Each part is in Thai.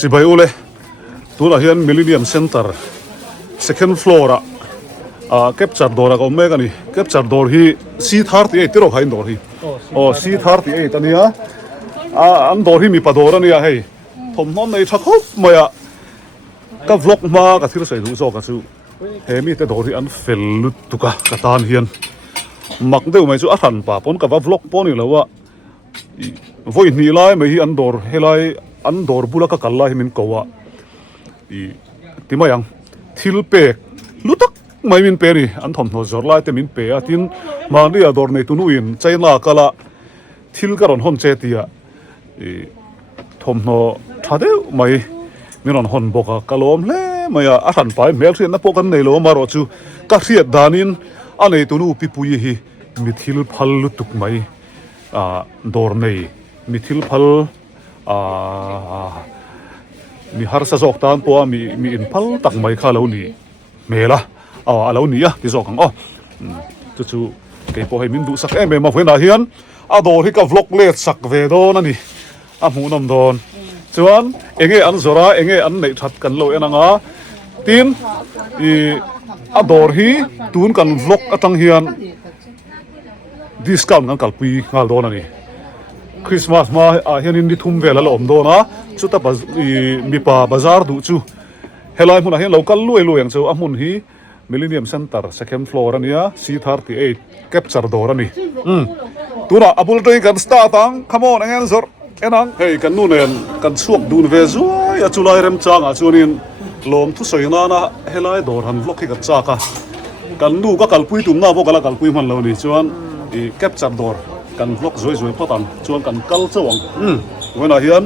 สิไปอุเลตัวละเฮียน Millennium Center second floor เก็บจัดดอร์ก็ไม่กันนี่เก็บจัดดอร์ที่C38ที่เราขายดอร์ที่C38อันนี้อันดอร์ที่มีปะดอร์นี่ให้ผมน้องในชักฮุบมาก็วล็อกมาก็ที่เราใส่ดูโซ่ก็สู้เฮมีแต่ดอร์ที่อันเฟลลุตุกะกระตานเฮียนมักเดียวไม่สู้อันป่าปนกับว่าวล็อกปนนี่แล้วว่าวันนี้ไล่ไม่ฮีอันดอร์เฮไลอันดอร์บุลกะกัลไลมินกว่าที่มายังทิลเปกลุตักไม่มินเปรีอันทำหัวจอร์ไลแต่มินเปอทินมาเรียดอร์ในตุนุอินใจน่ากะละทิลกะรอนฮอนเจตีอะทำหัวทัดเดียวไม่มีรอนฮอนบอกกะลอมเล่ไม่อาหันไปเมลเสียนนับกันในโลมาโรจูกะเสียดานินอันในตุนุปิปุยฮีมิทิลพัลลุตุกไม่ดอร์ในมิทิลพัลมีฮาร์สะจอกตานปัวมีอินพัลตักไม่ข้าเหล่านี้เมล่ะเหล่านี้ที่จอกของจู่ๆเกี่ยวกับให้มินดูสักมาเพื่อนเฮียนโดนที่กับวล็อกเล็ดสักเวโดนั่นนี่หูน้ำโดนส่วนเองอันจราเองอันในชัดกันโลเอ็นังทีนโดนที่ตูนกันวล็อกตั้งเฮียนดิสคาวน์กันกัลปีงาโดนนั่นนี่คริสต์มาสมาเฮียนนี่ทุ่มเวลาละโดนะชุดตามีป่าบาซาร์ดูจู่เฮลัยมุนเฮียนเรากัลลุยอย่างเจ้ามุนฮีMillennium Center second floor นี่C38 เก็บจัดดอร์นี่ตัวน่ะอับดุลตัวกันสตาร์ตัง come on งั้นซอร์นังเฮ้ยกันนู่นเนี่ยกันสวกดูนเวซูอย่าจุลายเริ่มจ้างชวนนินลมทุสอยน่านะเฮลัยดอร์หันวล็อกให้กันจ้ากันดูก็กัลปุยตุ่มหน้าพวกกันละกัลปุยมันเรานี่ชวนเก็บจัดดอร์กันวล็อกสวยๆพอตันชวนกันกัลจ้วงเวลาเฮียน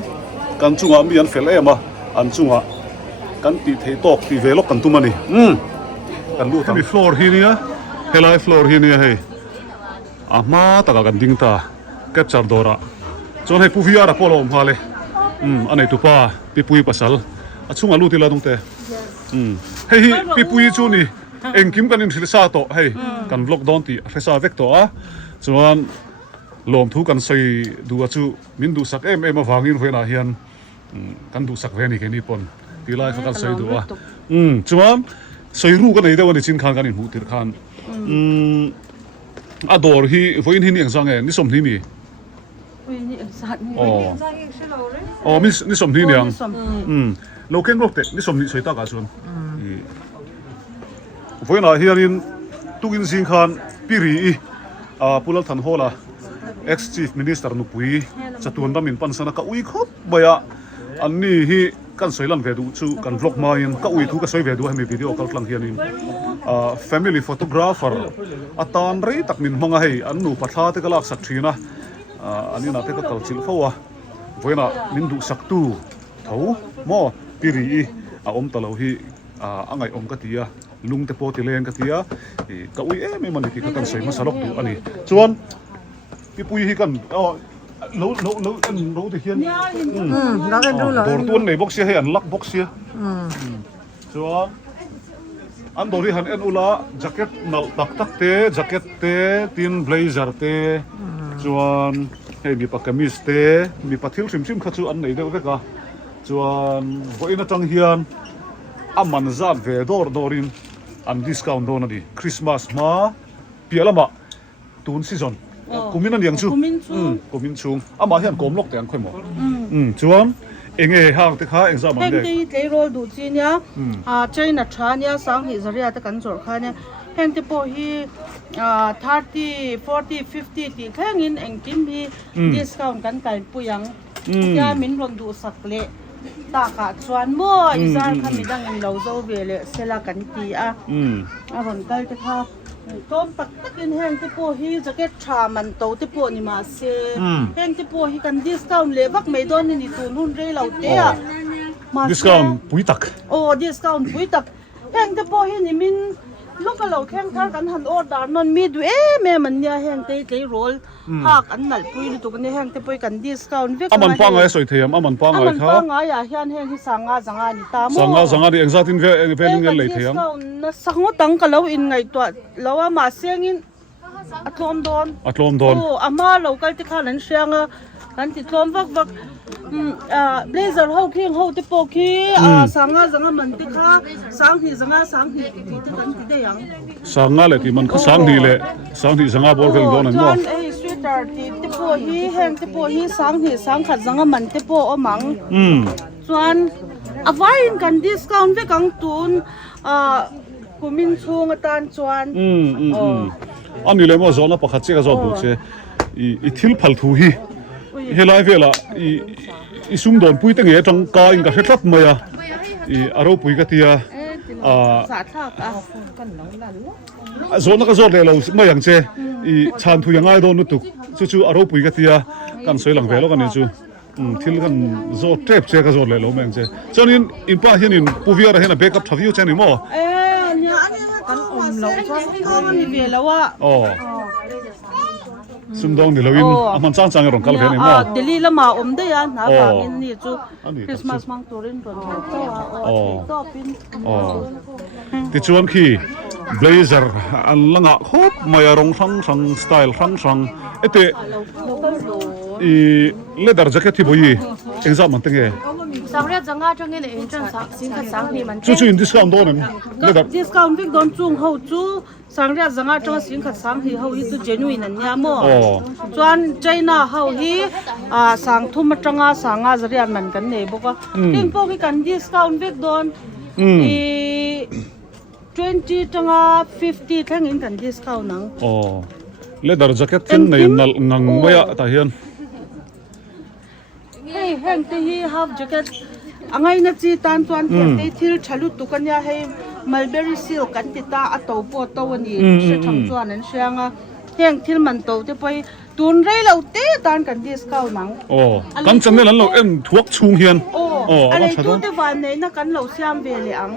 กันจุงอ่ะมีอันเฟลมาอันจุงอ่ะกันตีเทตอกตีเวล็อกกันตุ้มมันนี่กันดูมีฟลอร์ที่นี่เฮลัยฟลอร์ที่นี่ให้มาตะกันดิ้งตาเก็บจัดดอร์จนให้ผู้วิจารณ์พอลมพาเลยอันไหนตุป้าปีปุยปัสสาวะช่วงอาลูที่เราตรงเตะให้ปีปุยจูนี่เองคิมกันอินสิลซาโตให้กันบล็อกดอนตีเฟซ่าเวกโตส่วนลมทุกันใส่ดูจูมินดูสักมาฟังอินเวน่าเฮียนกันดูสักเวนี่แค่นี้ปนตีไล่ฟังกันใส่ดูส่วนใส่รู้กันในเดี๋ยววันนี้จินคานกันอินหูติดคานดอร์ที่วันนี้ยังสังเกตนี่สมที่มีนี่สมที่ยังเราเก่งรบเตะนี่สมที่ใส่ตากาส่วนวันนี้เฮียนินตุกินจินคานปีรีผู้ลักทันโฮล่ะ ex chief minister นุปุยจะตัวนั้นมินปันสนักอุ้ยครับบ่อยอันนี้ที่กันสวยลันเวดูชูกันvlogมาอินก็อุ้ยทุกก็สวยเวดูให้มีวิดีโอกันลังเฮียนินfamily photographer ตอนรีตักมินมองให้อันนู้ปัทลาเตกลักสักทีนะอันนี้น่าเตกกัลจิลฟ้าวันนี้มินดูสักตู้เท่าหม้อปีรีอมตะเลาฮีอังไงอมกติยาลุงเตโปติเลนกติยาก็อุ้ยไม่มันที่กันสวยมาสลบดูอันนี้ส่วนพี่ปุยฮีกันรู้ที่เฮียนเราก็ดูเลยดอร์ตัวในบ็อกเซียให้อันลักบ็อกเซียส่วนอันดอร์ที่หันอุลาแจ็คเก็ตนัลตักตักเตะแจ็คเก็ตเตะตีนเบลเซอร์เตะส่วนให้มีปากกามิสเตะมีปะทิลชิมขัดส่วนอันไหนเดี๋ยวเวกะส่วนวันนี้ตั้งเฮียนมันจัดเวดอร์รินอันดิสคาวน์โดนดีคริสต์มาสมาเปียละมาตูนซีซันกุมินันยังชูกุมินชูมาเฮียนกลมล็อกแต่ยังค่อยหมดส่วนเองห่างแต่ข้าเองสามวันเด็กเฮงที่โรดูจีเนี่ยใจนัดชาเนี่ยสังหิจริยาตะกันจอดข้าเนี่ยเฮงที่พอฮี30 40 50ที่แค่เงินเองกิมฮีดิสคาวน์กันไก่ปุยังยามินรอนดูสักเละตาขาดส่วนมั่วอีสานขมิดังเราเจ้าเวลเสละกันตีรอนไก่ตะข้าต้มตักกินแห้งที่พวกฮีจะเก็ตชามันโตที่พวกนี่มาเซ่แห้งที่พวกฮีกันดิสคาวน์เลยวักไม่โดนนี่ตัวนุ่นเร่เราเตะดิสคาวน์ปุยตักดิสคาวน์ปุยตักแห้งที่พวกฮีนี่มินลูกเราแข่งท่ากันหันออดานนมีดูแม่มันเนี่ยแห้งเตะโรลหากอันนั่นปุยตัวกันแห้งที่ปุยกันดิสคาวน์มันปังไงสวยเทียมมันปังไงครับปังไงอย่าแห้งแห้งที่สังอานี่ตามสังอาที่เองซาตินเวลิงเงินเลยเทียมสังตังกันเราอินไงตัวเราว่ามาเสียงอินอัตลมโดนอามาเราก็ที่ข้านั้นเสียงกันติดลมวัก blazer ho king ho te po ki sanga zanga man te kha sang hi ti te kan ti de yang sanga le ti man kha sang ni le sang ni sanga bor vel don an no sweater ti te po hi hang te po hi sang khat zanga man te po omang chuan avain kan discount ve kang tun kumin chung atan chuanอันนี้เลยว่าโซนปะขัดเจ้าโซนบุกเชอีทิลพัลทูฮีเฮลัยเวล่ะอีซุ่มโดนปุ้ยตั้งเงี้ยจังกาอิงกับเฮ็ดลัดมาอ่ะอีอารมณ์ปุ้ยกันที่สาธากโซนก็โซนเลยเราไม่อย่างเชอีชานทุยังไงโดนนุตุจู่ๆอารมณ์ปุ้ยกันที่กันสวยหลังเวลกันนี่จู่ทิลกันโซเทปเชก็โซนเลยเราไม่อย่างเชเจ้านี่อินป้าเห็นอินปูวิอาร์เห็นเบคอัพทวิวเชนี่มั้งเนี่ยอันนี้กันลงก็มันมีเวลาว่าซุ่มดองนี่เราอินมันจ้างๆรองกันเลยนี่มั้งเดลี่ละมาได้ยันนะบางอินนี่จู่คริสต์มาสมังตัวเรนตัวต่อปินที่ชวนขี่เบลเซอร์อันลังอ่ะครบมายารองสังสไตล์สังเตะอีเลดาร์แจ็คเก็ตที่บุยเอ็งซับมันตั้งเงสำหรับจังหวัดจังเงินเองจังสินค้าสังนี่มันจู่ๆอินดิสคาวน์โดนนั่นเลดาร์ดิสคาวน์วิ่งโดนจุงเขาจู่สำหรับจังหวัดจังสินค้าสังที่เขาอีจู่เจนุยนั่นเนี่ยมั้งจวนใจน่าเขาฮีสังทุ่มจังหวัดสังจะเรียนมันกันเนี่ยบอกว่าทิ้งพวกกันดิสคาวน์วิ่งโดน20จังหวัด50ทั้งอินกันดิสคาวน์นังเลดาร์แจ็คเก็ตที่ในนั่งงังไม่อะตาเฮียนแห่งที่ฮาฟแจ็คเก็ตอังไงนัดจีตันตัวนี้ที่ทิลชลุตุกันยาให้มัลเบอรี่ซิลกันติตาอัตโตปอตัวนี้เชื่อทำตัวนั้นเชื่องอ่ะแห่งทิลมันโตจะไปตุนเร่เราเตะตันกันดิสคาวนังกันจังเนี่ยเราทวกชุงเฮียนอะไรตัวเดวันเนี่ยนักกันเราเสียมเวลีอัง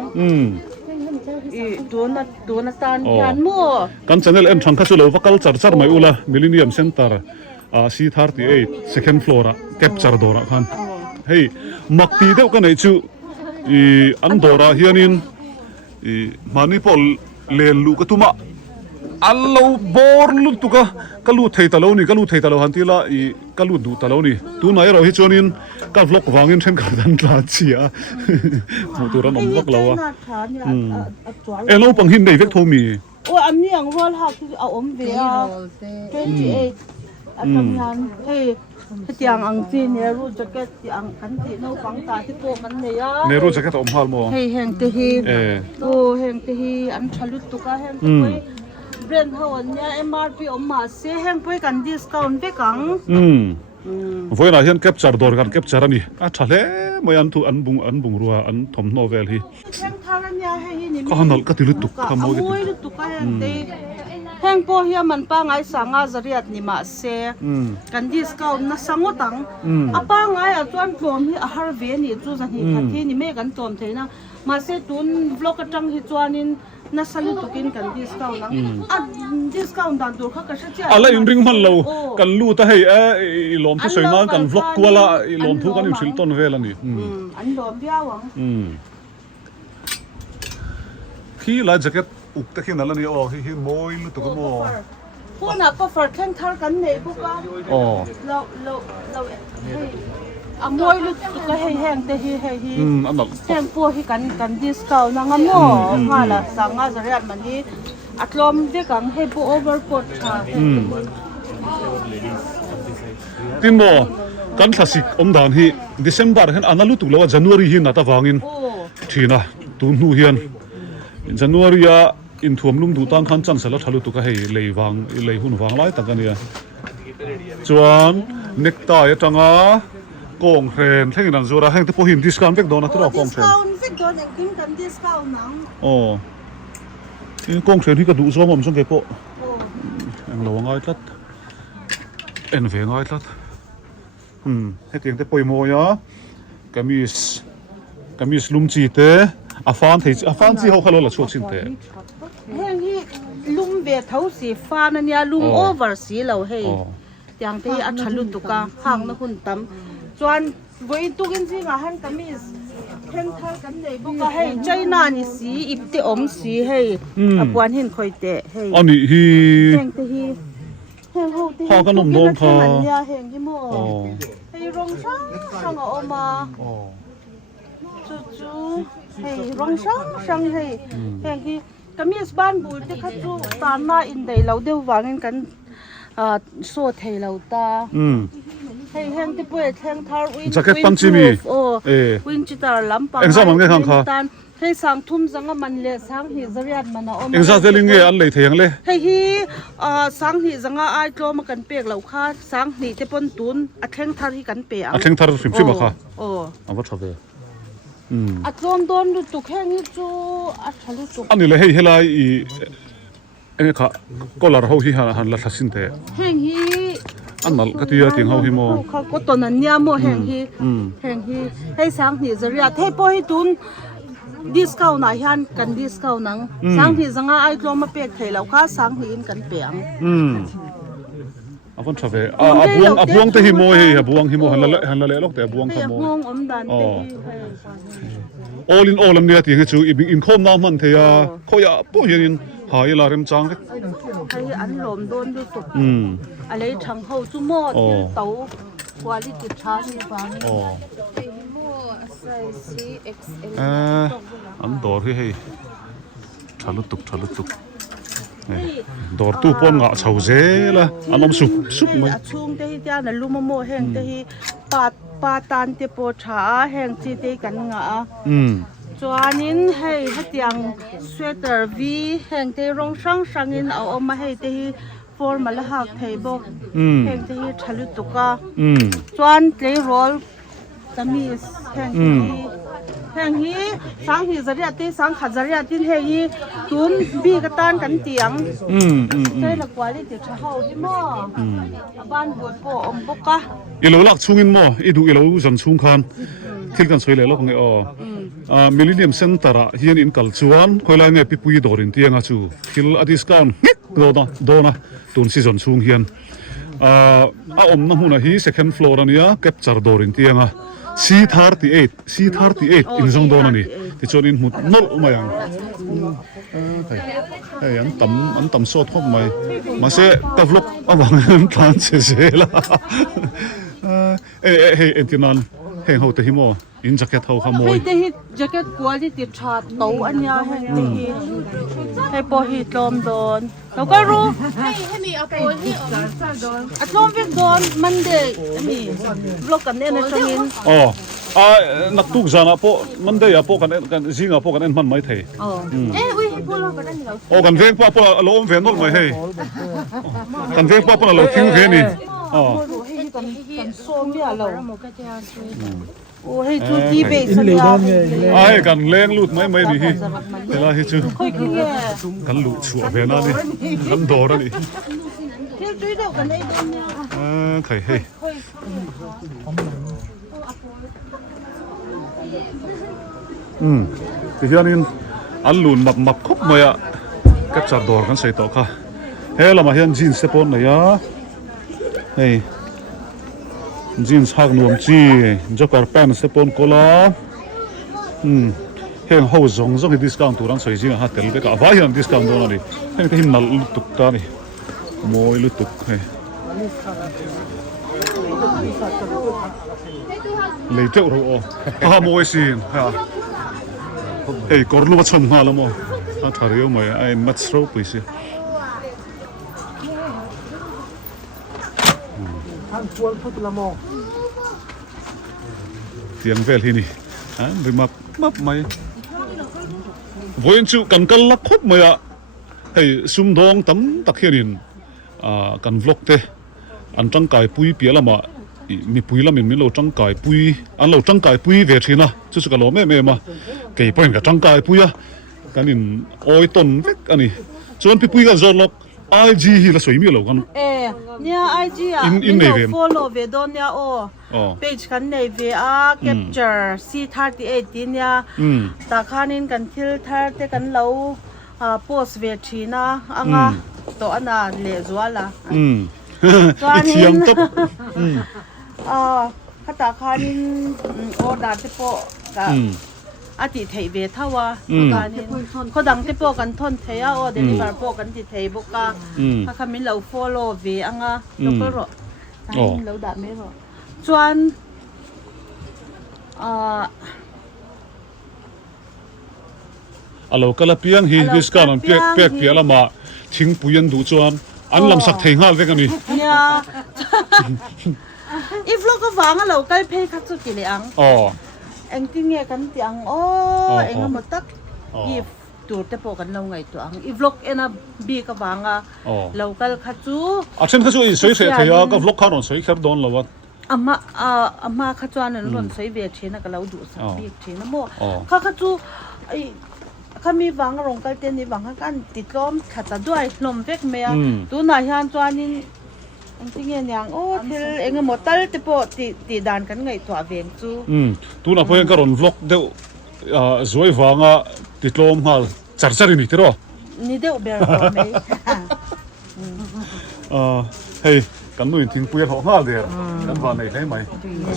ตัวนัตันยันมั่วกันจังเนี่ยทางข้าศึกเราฟักกัลจัดไม่อุละมิลเลนเนียมเซ็นเตอร์C38 second floor แคปจัดดอร์คันเฮ้ยมักตีเดียวกันไอ้จู่อันดอร์เฮียนินมันนี่พอเลลูกตุมาอัลลูบอร์ลุตุกะกัลูเทตาโลนี่กัลูเทตาโลฮันทีละกัลูดูตาโลนี่ตัวไหนเราเห็นจนินกัลฟล็อกวางินเช่นกันดันลาเชียตัวนั้นอมวักเราอะเราปังหินได้เวกโทมีโอ้อันนี้อย่างว่าหักเอาอมเบีย28อันทำงานเฮ้ยที่อังจีเนี่ยรู้จักแค่ที่อังกันที่น้องฟังตาที่โกกันเนี่ยเนี่ยรู้จักแค่ตัวอมฮาร์โมเฮ้ยแห่งที่โอ้แห่งที่อันฉลุตุกะแห่งที่แบรนด์เขาเนี่ย MRP ออกมาเสียแห่งไปกันดิสคาวน์ไปกังไว้น่าเห็นแคปจัดดอร์กันแคปจัดนี่ทะเลไม่อันทุอันบุงรัวอันทอมโนเวลฮีแห่งทางเนี่ยให้นี่ก็หันก็ติลุตุกขโมยลุตุกะแห่งที่แห่งพอเฮียมันป้าไงสังอาจริยนี่มาเสียกันดิสคาวน์น่ะสังวตังป้าไงจวนพร้อมที่อาหารเวนี่จู่จันที่คันที่นี่ไม่กันจอมเทนะมาเสียตุนบล็อกจังที่จวนนินน่าสลุตุกินกันดิสคาวน์นังดิสคาวน์ดันตัวเขาก็เชื่ออะไรยังริงมันเรากันลู่แต่ให้หลอมที่สวยงามกันบล็อกกัวละหลอมทุกกันอยู่สิลต้นเวลานี่อันหลอมเบี้ยวังที่ลายแจ็คเก็ตอุกตะขี้นั่นละนี่ที่มวยลู่ตุกโม่พวกน่ะก็ฝากแข่งขันกันเนี่ยพวกก็เรามวยลุตุกะให้แห้งแต่ให้อันนั้นแห้งพวกที่กันดิสคาวน์นังอ่ะมั่วมาละสังอาจริยมันนี่อัดลมเด็กกังให้พวกโอเวอร์พอตค่ะที่โม่กันคลาสสิกดานที่เดือนเห็นอันนั้นลุตุกแล้วว่าจันวารีหินน่ะตะวางินที่น่ะตุนหูเฮียนจันวารีอินทวมลุ่มดูตังขันจันเสร็จแล้วทะลุตุกะให้เลยวังเลยหุ่นวังไล่ตั้งกันเนี่ยจวนเน็กไตจังกองเทรนที่นั่นจูระแห่งที่พอหิมดิสคาวน์เวกโดนนะที่เรากองเทรนดิสคาวน์เวกโดนอย่างกินกันดิสคาวน์นังนี่กองเทรนที่กระดูกซ้อมผมส่งเก็บโปยังระวังง่ายลัดเอ็นเวงง่ายลัดให้เก่งแต่ปอยโมยะกามิสลุมจีเตอาฟานที่เขาขลุ่นละช่วงสินเตแห่งที่ลุมเบียเท้าสีฟ้านั่นเนี่ยลุมโอเวอร์สีเราให้อย่างที่อัชลุตุกะห่างนักหุ่นตั้มจวนวัยตุกินสิงาหันกามิสเพ่งทากันเลยบุกให้ใจนานี่สีอิบติอมสีให้อปวนเห็นคอยเตะให้อันนี้ฮีแห่งที่แห่งเขาที่ขนมดองค่ะแห่งที่โม่ให้ rong sang ở mà อ๋อ chú hey rong sang hey hey hi kamis ban bul te kha chu tan na in dei lo deu wangin kan so thei lo ta hey heng te poi theng thar win jacket panchimi win chitar lampang exam ang khang kha hey sang thum zanga man le sang hi zariat mana om exam teling nge an lei theng le hey hi sang hi zanga ai tlo ma kan pek lo kha sang ni te pon tun a theng thar hi kan pe a theng thar sim kha a wa thabe a tlom don lu tu kheng hi chu a thalu tu ani le hei helai I enge kha kolar ho hi han la thasin te heng hi anal ka tia ting ho hi mo kha ko ton an nya mo heng hi hei sang ni zariat thei po hi tun discount na hian kan discount nang sang hi zanga ai tlo ma pek thei lo kha sang hi in kan pe ang avon thabe abuang te hi mo hi abuang hi mo han la le lok te abuang kha mo ngong om dan te all in all am nia ti nge chu in khom na man the ya khoya po yin hai la rem chang hei an lom don lu tu a lei thang ho chu mo tau quality tha ni ba an dor hi hei thalu tuk dor tu pon nga chau je la anom sup mai chung te hi tia na lu mo heng te hi pa tan te po tha heng chi te kan nga chuanin hei hatiang sweater vi heng te rong sang in a oma hei te hi formal hak thei bok heng te hi thalu tuka chuan play roll tamis heng hi sang hi zaria te sang khazaria tin hei hi tun bi ka tan kan tiang sei la quality tha ho hi mo ban bot po om boka ilo lak chungin mo idu ilo zan chung khan thil kan soile lok nge millennium center hian in kal chuan khoila nge pipui dorin tianga chu thil a discount dona tun season chung hian a om na huna hi second floor ania capture dorin tianga C38 in zong don ani ti chon in mut nol mayang hey an tam so thop mai ma se tavlok awang tan se la hey entinan heng ho te hi mo in jacket ho kha moi te hi jacket quality tha to anya heng te hi hei po hi tlom don to ka ru hei mi apo hi don atlom vek don monday ani vlog kan ne na changin nak tuk zana po monday po kan zinga po kan en man mai thei ui hi polo ka ni lo kan veng pa po lo om ve nol mai hei kan veng pa po lo thing ve ni hei kan so mi a lo hei chu ti be sa ya ai kan leng lut mai ni hi la hi chu khoi ki nge kan lu chu ve na ni kan dor ani thil tui do kan ei don ya thai hei ti hianin an lun map khop maya capture dor kan sei to kha he lama hian jeans se pon na ya hei jeans hak nuam chi jokar pant se pon kola heng ho zong hi discount turan sei jing ha tel be ka vai hian discount don ani heng te hin nal tuk ta ni moi lu tuk he leite ro ha moi sin ha ei korlu ma chom nga lamo a thario mai ai mat sro puise tiang vel hini rimap mai voin chu kan kal lak khop maya hei sum dong tam tak hianin kan vlog te an tangkai pui pialama mi pui la min lo tangkai pui an lo tangkai pui ve thina chu chu ka lo me ma ke point ka tangkai pui a kanin oi ton vek ani chon pi pui ga zorlok IG hi la soi mi lo kan nia IG a in follow ve don ya page kan nei ve a capture C38 din ya ta khanin kan thil thar te kan lo post ve thina anga to ana le zwala thiam top khata khanin order te po ka ati thei ve thawa kanin khodang te po kan thon theya o deliver po kan ti thei boka kha khamin lo follow ve anga local ro lo da me ro chuan alo kala piang hi discount on pek piala ma thing puyan du chuan an lam sak thei ngal vek ani nia if lo ka wanga lo kai phe kha chu ki le ang eng ti nge kan ti ang eng mo tak if tur te po kan lo ngai tu ang if vlog ena bi ka wanga local kha chu a chen kha chu i sei se theya ka vlog khan on sei khar don lo wa ama kha chuan an ron sei ve thena ka lo du sa bi thena mo kha chu ai khami wang rong kal te ni wang kan ti tlom kha ta duai hlom vek me tu na hian chuanin ang tinge nyang thil enga motal te po ti dan kan ngai to aveng chu tu na poen ka ron vlog deu zoi wanga ti tlom hal char ni tiro ni deu ber ko me hey kan nu in thing puyan ho ngal der kan wa nei mai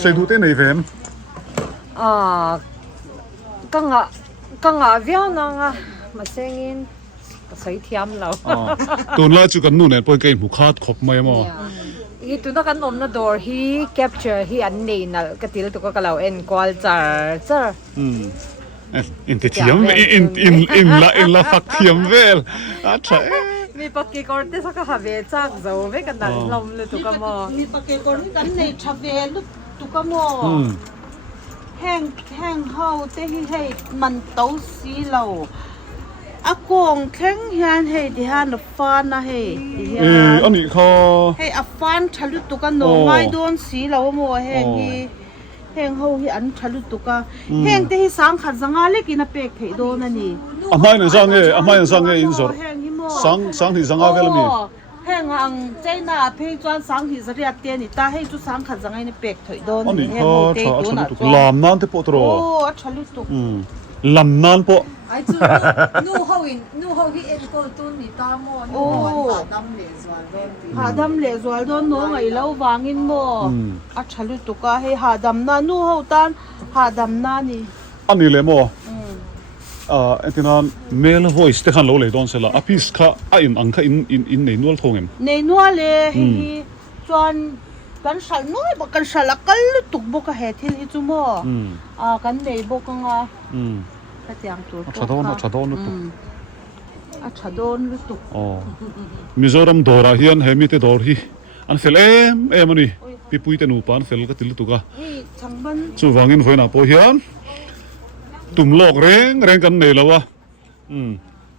sei du te nei ven ka nga viao na nga masengin sai thiam lo tun la chu kan nu ne poi kai mu khat khop mai mo i tu na kan om na door hi capture hi an nei na ka til tu ka lo en kwal char in te thiam in la fak thiam vel a tha mi pakki korte sa ka have chak zo ve kan dan lom lu tu ka mo mi pake ko ni kan nei thave lu tu ka mo hang hau te hi hei man to si lo a kong theng hian hei di han fa na hei di hian ani kha hei a fan thalu tu ka no ngai don si lo mo heng hi heng ho hi an thalu tu ka heng te hi sang khat zanga le ki na pek thei do na ni amai na sang in zor heng hi mo sang hi zanga vel mi heng ang chaina phe chuan sang hi zaria te ni ta hei chu sang khat zanga ni pek thei do ani ni heng ho te kha do na lam nan te po tro a thalu tu lam nan po ai chu nu ho hi en ko tu ni ta mo nu hadam le zwal don no ngai lo wangin mo a thalu tu ka hei hadam na nu ho tan hadam na ni ani le mo entinan male voice te khan lo le don sela apis kha a in ang kha in nei nual thongem nei nual le hi chuan kan sal noi ba kan sal akal tuk bo ka he thil hi chu mo kan nei bo ka nga ka tiang tur chadon tu a chadon lu tuk mizoram dora hian hemi te dor hi an fel em ani pipui te nu pan fel ka til tu ka hi changban chu wangin voina po hian tum lok reng kan nei lawa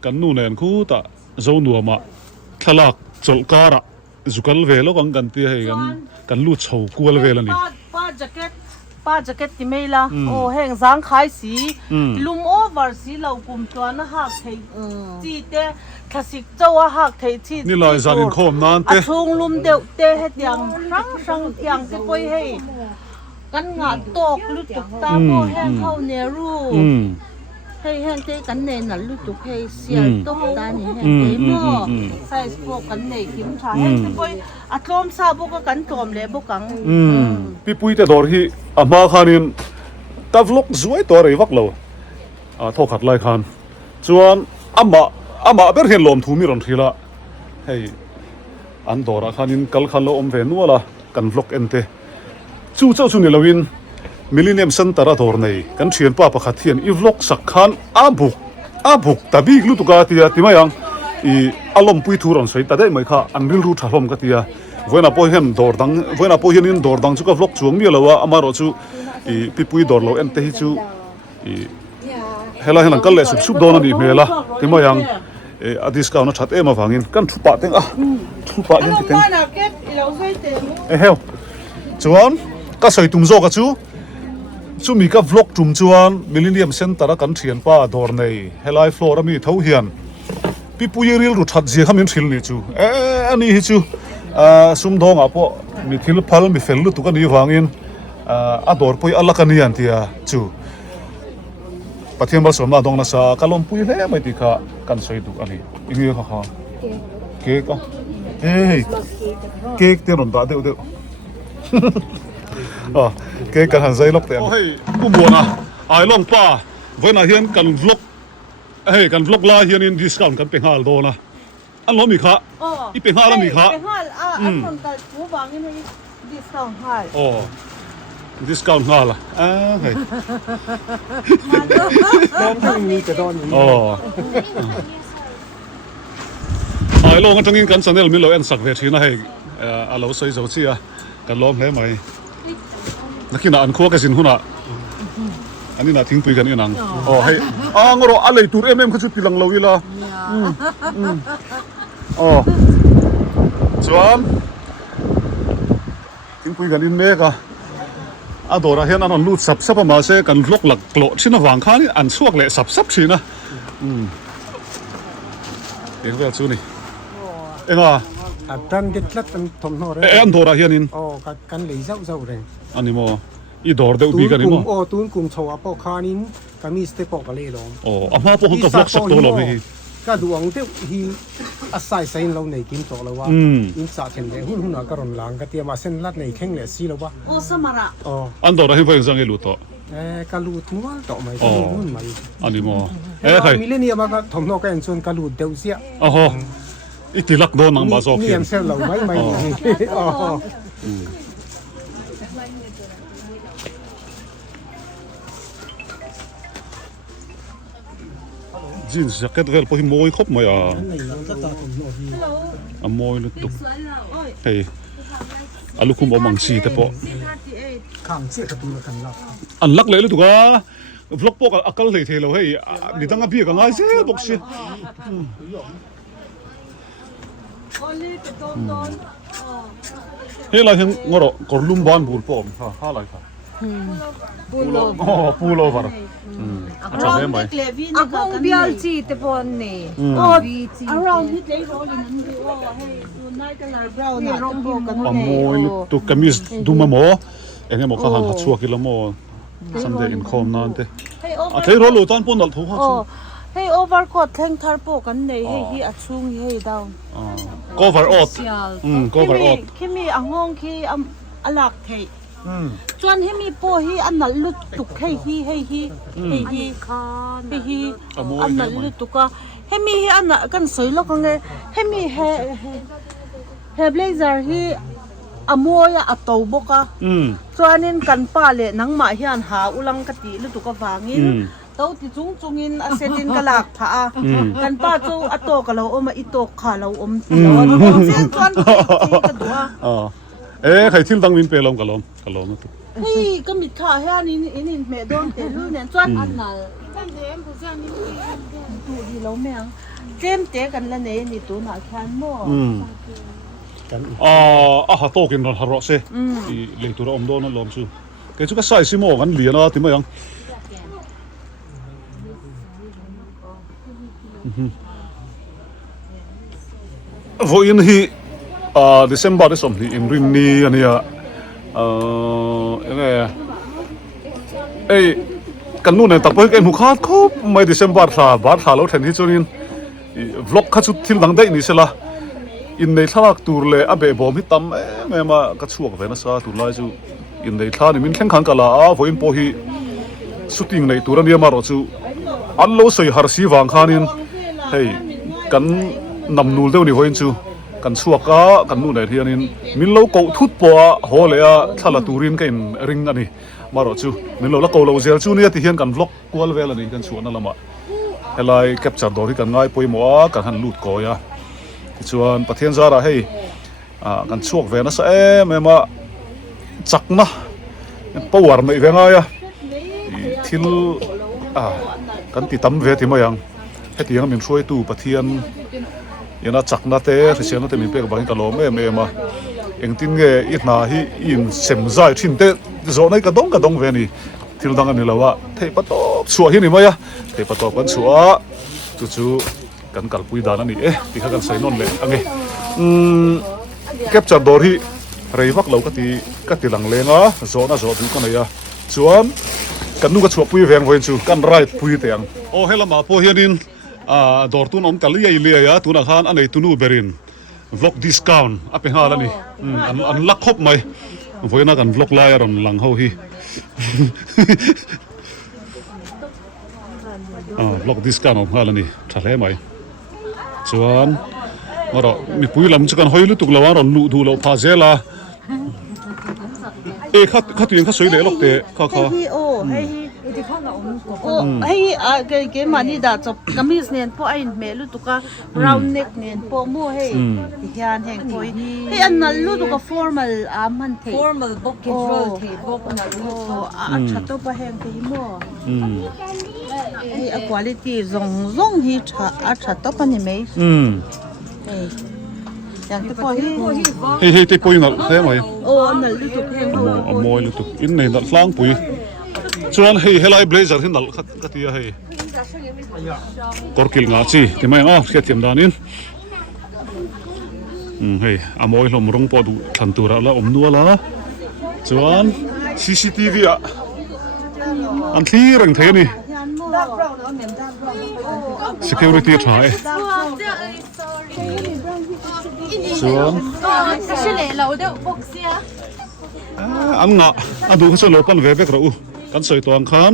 kan nu nen khu ta zo nuama thalak chol kara zukal velo kan ti hei kan lu chho kual vel ani pa jacket ti meila heng zang khai si lum over si lo kum to na ha thei chi te classic chawa hak thei chi ni lai zan in khom nan te a chung lum deu te he tiang sang tiang te poi hei kan nga tok lu tuk ta mo heng hau ne ru hei heng te kan ne na lu tuk hei sial tok ta ni heng te mo size po kan nei kim tha heng te poi a tlom sa bo ka kan tlom le bo kang pipui te dor hi ama khanin ta vlog zuai to rei vak lo tho khat lai khan chuan ama ber hen lom thu mi ron thila hei an dora khanin kal khan lo om ve nuala kan vlog ente chu chu ni lawin millennium center a dor nei kan thian pa pakhat hian I vlog sak khan a buk tabik lu tuka tia timayang I alom pui thuron sei ta dei mai kha an ril ru thalom ka tia voina po hian in dor dang chu ka vlog chuang mi lawa amaro chu I pipui dor lo ente hi chu I hela helan kal le sup don ani mela timayang a discount na that ema wangin kan thupa teng thupa gen ti teng na ket I lo sei te heo chuan ka soi tum zo ka chu mi ka vlog tum chuan millennium center a kan thian pa dor nei helai floor ami tho hian pipui ril ru that je khamin thil ni chu ani hi chu sum dong a po mi thil phal mi fel lu tu ka ni wangin a dor poi alak ani an tia chu pathiam bal som na dong na sa kalom pui le mai ti kha kan soi du ani ingi kha ke ka hey cake te ron da deu ke kan han zai lok te hey ku buana ai long pa voina hian kan vlog la hian in discount kan penghal do na an lo mi kha I penghal mi kha penghal an kon kal chu wangin discount hal discount งาล่ะเฮ้ย น้องทั้งมีแต่ตอนนี้ อ๋อไอ้ลงกันจังอินกันสันเดลมิโลเอ็นสักเวทีนะให้เราใส่เจ้าเสียกันล้อมแล้วไหมนักกินอันคั่วกันสินหุ่นอ่ะอันนี้น่ะทิ้งปุยกันนี่นังอ๋อให้งรออะไรตูเอ็มเขาชุดติลังเราวิละอ๋อชวนทิ้งปุยกันนี่เมกะดอระเห็นอันลูดสับมาเสกันลกหลักโกรธชินะวางข้านี่อันสวกเลยสับชินะเอ็งเวลชูนี่เอ็งตันเด็ดลัดตันทอมนอร์ อันดอระเห็นนี่กันเลยเจ้าเลย อันนี้โมอีดอร์เดอุบีกันนี่โมตูนกลุ่มชาวปอคานินก็มีสเตปอกกันเลยลงอามาพวกเขาก็ฟล็อกสักตัวเราพี่ก็ดวงเที่ยวฮีอาศัยเส้นเราในกินตัวเราว่าอินสาเทนเดหุ่นก็รอนหลังก็เตรียมมาเส้นลัดในแข้งเลยสิเราว่าโอ้สมาระอันดอระเห็นไปยังไงรู้ต่อก็รู้ทั่วต่อไหมก็หุ่นไหมอันนี้โมใครมิเลเนียมาก็ทอมนอกันส่วนก็รู้เดียวเสียอ๋ออีติลักโดนนังบาซอกนี่ยังเซลเราไม่จีนส์แจ็คเก็ตเวลพอหิมอยครบไหมมอยลุตุกเฮ้ยลูกคุมเอามังชีแต่พอข้างเสียกับตัวกันลักอันลักเลยลุตุกะฟล็อกปอกอักเลยเทเราเฮ้ยนี่ตั้งพี่กันง่ายเสียบอกสิเฮ้ยเราเห็นงรอกรลุ่มบ้านบูรปอมฮะอะไรครับปูโลฟาร์จำได้ไหมอะคงเบียลจีแต่ปอนนี่วีจี around hit lay rolling and we all hey do night color brown na to kan amoy to kamis duma mo enge mo ka han hachua kila mo someday in khom nante a thei rolo tan pon dal thu ha hey overcoat theng thar po kan nei hey hi achung hey down cover out cover out kimi angong ki alak thei chuan hemi po hi anal lut tuk hei hi anal lut tuka hemi hi ana kan soilo kange hemi he blazer hi amoya ato boka chuanin kan pa le nangma hian ha ulang kati lutuka wangin to ti chungin asetin kalak pha kan pa chu ato kalo oma itok khalo om lawan chen chuan ka duwa khai thil dang min pe lom kalom tu hey ka mit kha hian in me don te lu nen chuan anal tu di lo meng kem te kan la nei ni tu na khan mo ha to kin ron haro se i le tu rom don lom chu ke chu ka sai si mo gan liana ti ma yang voin hi December de som ni in rin ni ania kan nu ne tak poi ken hu khat khop mai December tha bar tha lo then hi chunin vlog kha chu thil dang dei ni sela in nei thlak tur le abe bom hi tam me ma ka chuak ve na sa tur lai chu in nei thla ni min thleng khang kala voin po hi shooting nei tur ania ma ro chu an lo soi har si wang khanin hei kan nam nul deu ni voin chu kan suaka kan nu nei hianin min lo ko thut po holea thala turin kain ring ani maro chu min lo la ko lo zel chu ni ti hian kan vlog kwal vel ani kan chuan lama helai capture dori kan ngai poimo kan han lut ko ya chuan pathian zara hei kan chuak ve na sa ema chakna power mai venga ya thil kan ti tam ve ti mayang hetiang min shroi tu pathian yana chakna te risiana te min pek bang kalom ma engtin nge itna hi in semzai thin te zo nai ka dong ve ni thil dang ani lawa thei patop suwa hi ni maya thei patop kan suwa chu kan kalpui dan ani ti kha kan sai non le ange capture dor hi reivak lo ka ti lang lenga zo na zo du kan ya chuan kan nu ka chua pui veng voin chu kan right pui teang o helama po hianin dor tun om kali ai le ya tuna khan anei tunu berin vlog discount ape hala ni an lakhop mai voina kan vlog la ron lang ho hi vlog discount om hala ni thale mai chuan ngoro mi pui lam chu kan hoilu tuk lawa ron lu du lo pha zela เอข้าตัวเองข้าสวยเลยหรอกแต่ข้า hi o hei hi ที่ข้างเราอุ้มกบ o hei a ke mani da chop kamis nen po ai me lu tu ka round neck nen po mo hei hian heng poi hei an nal lu tu ka formal a man the formal book casual the book na lu a chato pa heng te mo hei a quality zong hi a chato pa ni me hei yang te po hi เฮ้ยเตะปุยน่ะได้ไหม o an nal lu tu heng อมอยลุตุอินในนั่นล้างปุยชวนเฮ้ยเฮลัยเบลเซอร์ที่นั่นคัดที่เฮ้ยกอร์กิลงาจีที่ไม่อ้าวเสียเทียมดานินเฮ้ยอมอยลมรงปอดูทันตัวละนัวละชวน CCTV อ่ะอันที่รังเทนี่ security ถ่ายชวน 是嘞，老的 box 呀。 อันงะอันดูเขาจะลบปันเว็บเรากันสวยตัวอังคาร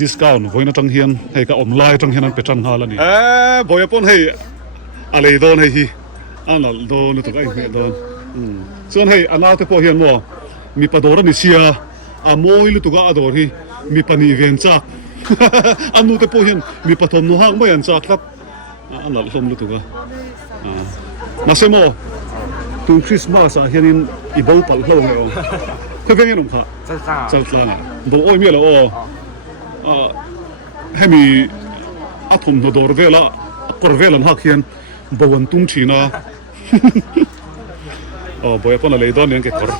ดิสคาวน์วันนั้นจังเฮียนให้กับออนไลน์จังเฮียนนั้นเป็นจังหาแล้วนี่บอยปนให้อะไรโดนให้ฮีอันนั้นโดนตัวไอ้เนี่ยโดนส่วนให้อันนั้นที่พอเฮียนว่ามีประโดรนิเซียอามอยลุตุกะอดอรีมีปนีเวนจักอันนู้นที่พอเฮียนมีปฐมนุหังไม่ยันจักครับอันนั้นลมลุตุกะมาเสมอตุงคริสต์มาสเฮียนินอีโบปัลโลเลยเคยเป็นยังไงครับเจ้าจ้าบอกโอ้ยมีอะไรให้มีอาทมโดดเวล่ากอร์เวลันฮักเฮียนบวันตุงชีนาบอยปนอะไรดอนเนี่ยเก็กอร์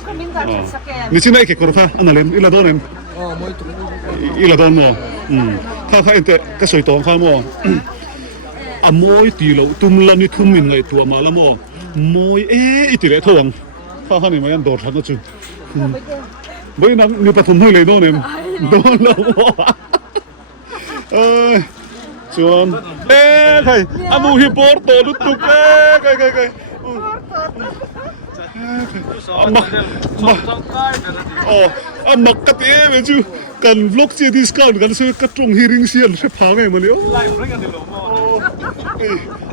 นี่ชินไอ้เก็กอร์ค่ะอันนั้นเลยอีลาดอนเนี่ยอีลาดอนมั้งถ้าเอ็นเตก็สวยตองข้ามมั้งอามอยตีเราตุ่มละนี่ทุ่มมินไงตัวมาละมั้งมอยอีตีเลยทวงข้านี่มันยันโดดทันนะจุไม่นังมีปฐมให้เลยโดนเนี่ยโดนแล้วชวนใครอามูฮิปโปร์โตลุตุกใครมักกะเตะเว้ยจูกันบล็อกเสียดิสคาวน์กันซื้อกระตรงฮีริงเสียนเสพาไงมันเนี่ยไล่เรื่องกันดิโลม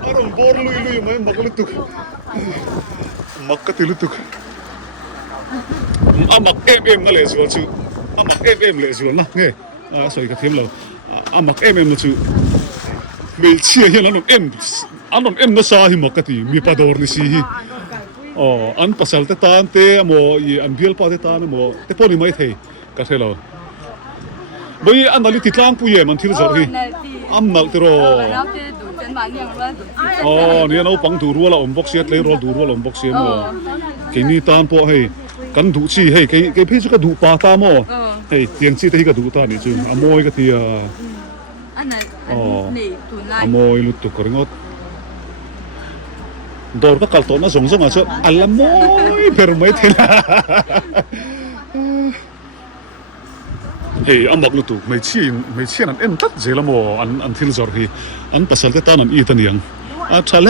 อารมณ์บอร์ลุยมันมักลุตุกมักกะติลุตุกมักมาเลยจูจูมักเลยจูนะไงสวยกระเทียมเรามักนะจูไม่เชื่อเห็นอันนั้นน่ะซาหิมักกะติมีปาดอร์นี่สิอันภาษาเตตานเตะโมอันเบียลปาเตตานโมเตปอนี่ไม่เทกระเทลบ่ยอันนั้นติดล้างปุยมันที่จะรีอันนั้นที่รอเนี่ยเราปังดูรัวละอมบ็อกเซียเลยรอดูรัวละอมบ็อกเซียโมกินนี่ตามพอให้กันดูสิให้แกพี่จะก็ดูปาตามโมให้เตียงสิที่ก็ดูตานี่จึงอโมยก็ที่อันนั้นนี่ตุนไลอโมยลุตุกกระงดดอร์ก็กัลตัวน่าสงสารอ่ะอัลละโมยเพิ่มไม่ถึงเฮ้ยอันบักลุตุไม่เชี่ยนั่นเอ็นตัดเจละโมอันที่เราจอดที่อันภาษาเตตานันอีตันยังทะเล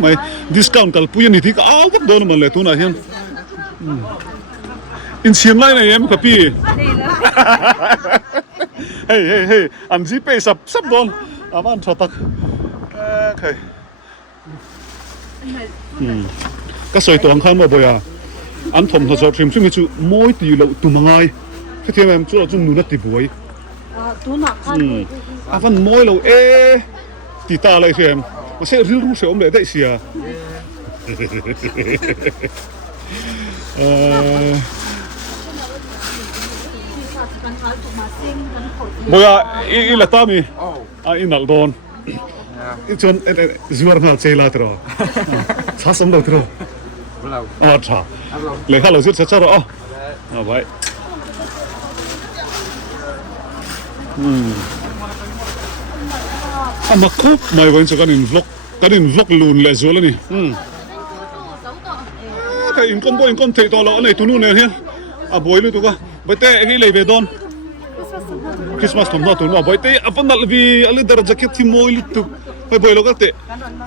ไม่ดิสคาวน์กัลปุยนี่ที่ก็เอาวัดโดนมันเลยตัวน่ะเห็นอินเชียงไรเนี่ยยังกับพี่เฮ้ยอันที่ไปสับโดนอามันชอบตักโอเคก็สวยตัวข้างมาบ่อยอันทอมทศทริมซึ่งมีจู่มวยตีเราตุ่มง่ายที่เทียมมันจู่เราจุ่มนุ่นตีบวยตัวหนักขั้นอันมวยเราตีตาอะไรเทียมมันเสียรู้เสียอมเลยได้เสียบ่อยอีละตามีอีนัลดอนอีจนจวนน่าเจลาตรอช้าสมเราตรอช้าเลยข้าเราจุดเสร็จแล้วเอาไว้มาคุบไม่วันจะกันอินวล็อกลูนเลยส่วนนี้ก็อินคอมเทตัวเราในตัวนู้นเนี่ยบ่อยเลยตัวก็ไปเตะที่เลยเวดอนคริสต์มาสทำหน้าตัวนู้นบ่อยเตะอันนั้นวีอะไรดาร์จักรที่มวยลุตุไปบ่อยเราก็เตะ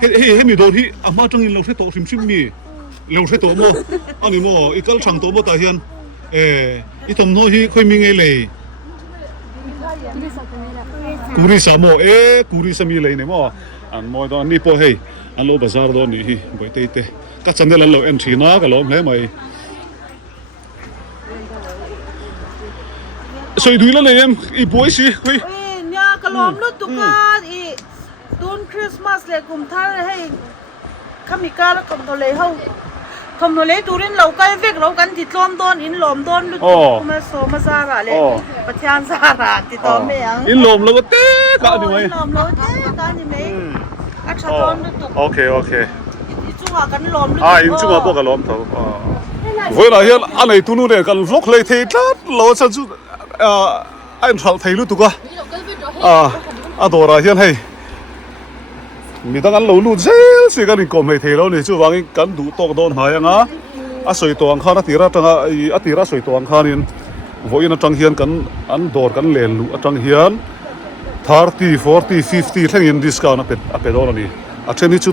เฮ้มีโดนที่อามาจังอินเราเทตัวชิมมีเราเทตัวมั้งอันนี้มั้งอีกแล้วช่างตัวมั้งตาเฮียนอีทำหน้าที่ค่อยมีไงเลยกูริสามมั้งกูริสามีเลยเนี่ยมั้งอันมวยตอนนี้พอให้อันโลบาซาร์ตอนนี้บ่อยเตะก็จังเดลันเราเอ็นทีน่าก็ล้อมแล้วไหม soi dui la nem I boy si hoi nya kalom lu tu ka I tun Christmas le kum thar hai khamika la kom to le ho kom no le turin lo kai vek lo kan ti tlom don in lom don lu tu ma so ma sa ra le pathian sa ra ti to me yang in lom lo te ka ni mai lom lo te ka ni me a cha don lu tu okay I chu ha kan lom lu in chu ma po ka lom tho voi la hian anei tu nu ne kan vlog le the tlat lo cha chu an thal thei lu tu ka adora hian hei mi tang an lo lu zel si kan in kom hei thei lo ni chu wangin kan du tok don ha yang a soi tong khan atira tanga atira soi tong khan in voin atang hian kan an dor kan len lu atang hian 30 40 50 theng in discount a pe don ani a chen ni chu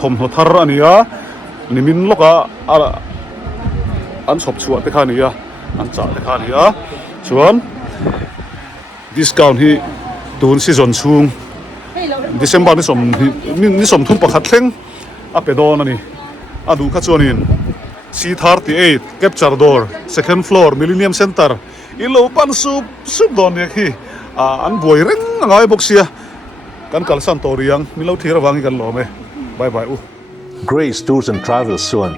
thom ho thar ania nimin loka an chop chuwa te khania an cha te khania chuan discount hi tun season chung December ni som thum pakhat thleng a pe don ani adu kha chuanin C38 capture door second floor Millennium Center ilo pan sup don ne khi an boi reng ngai boxia kan kal san to riang milo thira wangi kan lo me bye Grace Tours and Travels suan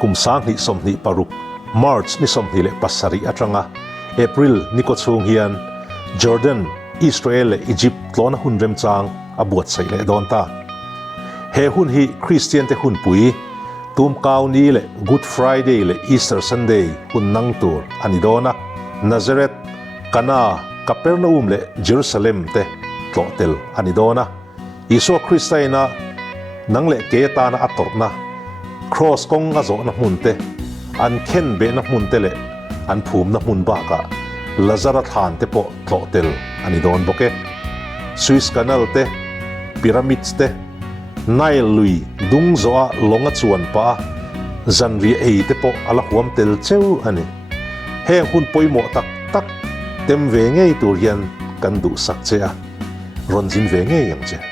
kumsang ni som ni paruk March ni som ni le pasari atranga April ni ko chung hian Jordan Israel le Egypt tlona hun rem chang abuat sai le don ta he hun hi Christian te hun pui tum kaw ni le Good Friday le Easter Sunday hun nang tur ani dona Nazareth Kana Capernaum le Jerusalem te tlotel ani dona Iso Christina nang le ke ta na atorna cross kong nga zo na munte an ken be na munte le an phum na mun ba ka Lazarus han te po tlotel ani don boke Swiss Canal te pyramids te Nile lui dung zo a longa chuan pa zanri ei te po ala huam tel cheu ani heng hun poimo tak tak tem ve ngei tur hian kan du sak che a ronjin ve ngei yang che